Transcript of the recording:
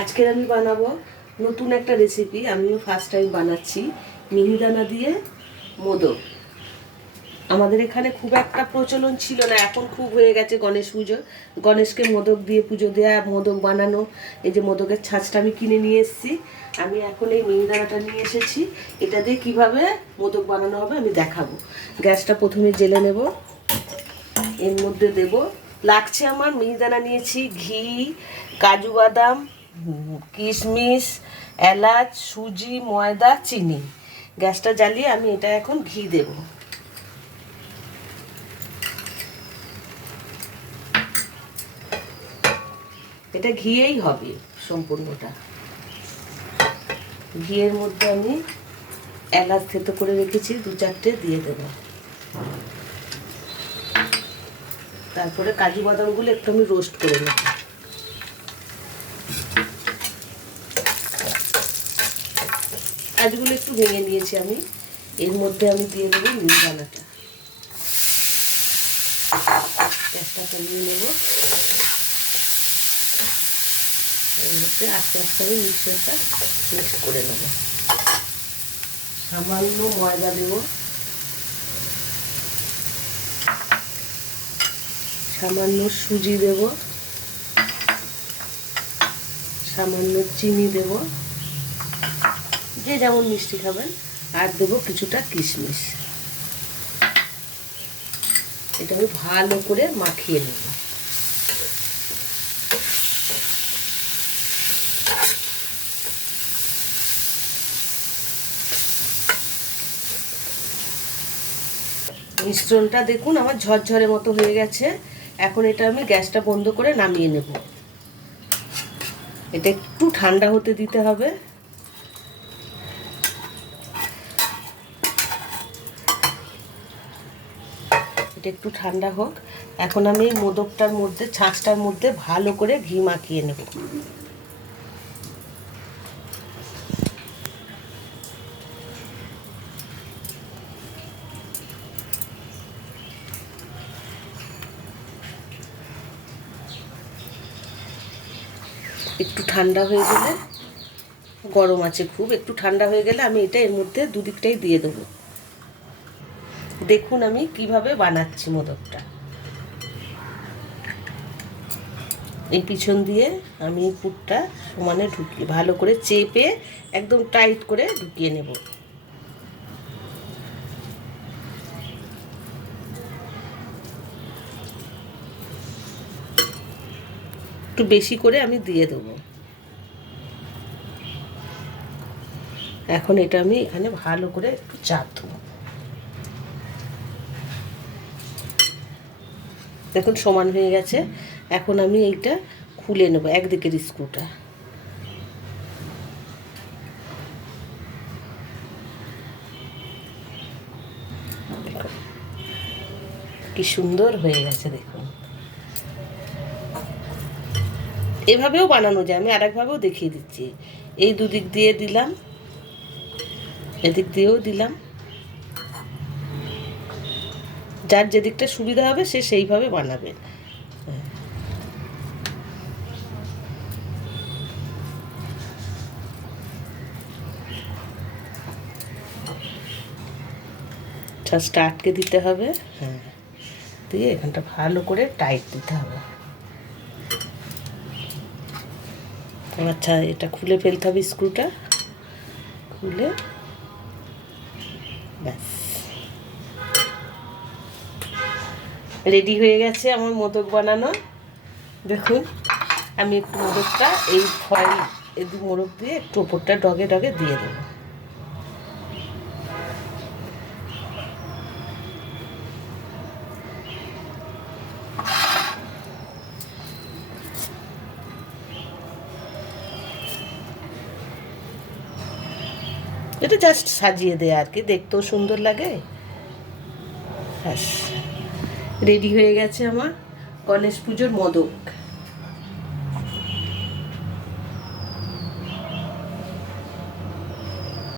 আজকের আমি বানাবো নতুন একটা রেসিপি আমিও ফার্স্ট টাইম বানাচ্ছি, মিহিদানা দিয়ে মোদক। আমাদের এখানে খুব একটা প্রচলন ছিল না, এখন খুব হয়ে গেছে গণেশ পুজো। গণেশকে মোদক দিয়ে পুজো দেওয়া মোদক বানানো, এই যে মোদকের ছাঁচটা আমি কিনে নিয়ে এসেছি। আমি এখন এই মিহিদানাটা নিয়ে এসেছি। এটা দিয়ে কীভাবে মোদক বানানো হবে আমি দেখাবো। গ্যাসটা প্রথমে জেলে নেব। এর মধ্যে দেব, লাগছে আমার মিহিদানা নিয়েছি, ঘি, কাজু বাদাম কিশমিশ এলাচ, সুজি, ময়দা, চিনি। গ্যাসটা জ্বালিয়ে আমি এটা এখন ঘি দেব। এটা ঘিয়েই হবে সম্পূর্ণটা। ঘিয়ের মধ্যে আমি এলাচ থেতো করে রেখেছি, দু চারটে দিয়ে দেবো। তারপরে কাজু বাদামগুলো একটু আমি রোস্ট করে নেব। কাজুগুলো একটু ভেঙে নিয়েছি আমি। এর মধ্যে আমি দিয়ে দেবো মিহিদানাটা গ্যাসটা কমিয়ে নেব। এর মধ্যে আস্তে আস্তে আমি মিক্সারটা মিক্স করে নেব। সামান্য ময়দা দেবো। সামান্য সুজি দেব। সামান্য চিনি দেব। যে যেমন মিষ্টি খাবেন, আর দেবো কিছুটা কিশমিশ। এটা আমি ভালো করে মাখিয়ে নেব। মিশ্রণটা দেখুন, আমার ঝরঝরে মতো হয়ে গেছে। এখন এটা আমি গ্যাসটা বন্ধ করে নামিয়ে নেব। এটা একটু ঠান্ডা হতে দিতে হবে। এটা একটু ঠান্ডা হোক। এখন আমি এই মোদকটার মধ্যে, ছাঁচটার মধ্যে ভালো করে ঘি মাখিয়ে নেব। একটু ঠান্ডা হয়ে গেলে, গরম আছে খুব, একটু ঠান্ডা হয়ে গেলে আমি এটা এর মধ্যে দুদিকটাই দিয়ে দেবো। দেখুন আমি কীভাবে বানাচ্ছি মোদকটা। এই পিছন দিয়ে আমি পুরটা সমানে ঢুকিয়ে, ভালো করে চেপে একদম টাইট করে ঢুকিয়ে নেব। একটু বেশি করে আমি দিয়ে দেবো। এখন এটা আমি এখানে ভালো করে একটু চাপ দেবো। দেখুন, সমান হয়ে গেছে। এখন আমি এইটা খুলে নেব, একদিকের স্ক্রুটা। কি সুন্দর হয়ে গেছে, দেখুন। এভাবেও বানানো যায়, আমি আরেকভাবেও দেখিয়ে দিচ্ছি। এই দুদিক দিয়ে দিলাম, এদিক দিয়েও দিলাম। যার যেদিকটা সুবিধা হবে সে সেইভাবে বানাবে। ছাঁচটা আটকে দিতে হবে হ্যাঁ। দিয়ে এখানটা ভালো করে টাইট দিতে হবে। আচ্ছা এটা খুলে ফেলতে হবে স্ক্রুটা খুলে, ব্যাস। রেডি হয়ে গেছে আমার মোদক বানানো। দেখুন, আমি একটু মোদকটা, এই ফয়েল এদিক মোড়ক দিয়ে একটু ওপরটা ডগে ডগে দিয়ে দেবো। এটা জাস্ট সাজিয়ে দেয় আর কি, দেখতেও সুন্দর লাগে। ব্যাস। রেডি হয়ে গেছে আমার গণেশ পুজোর মোদক।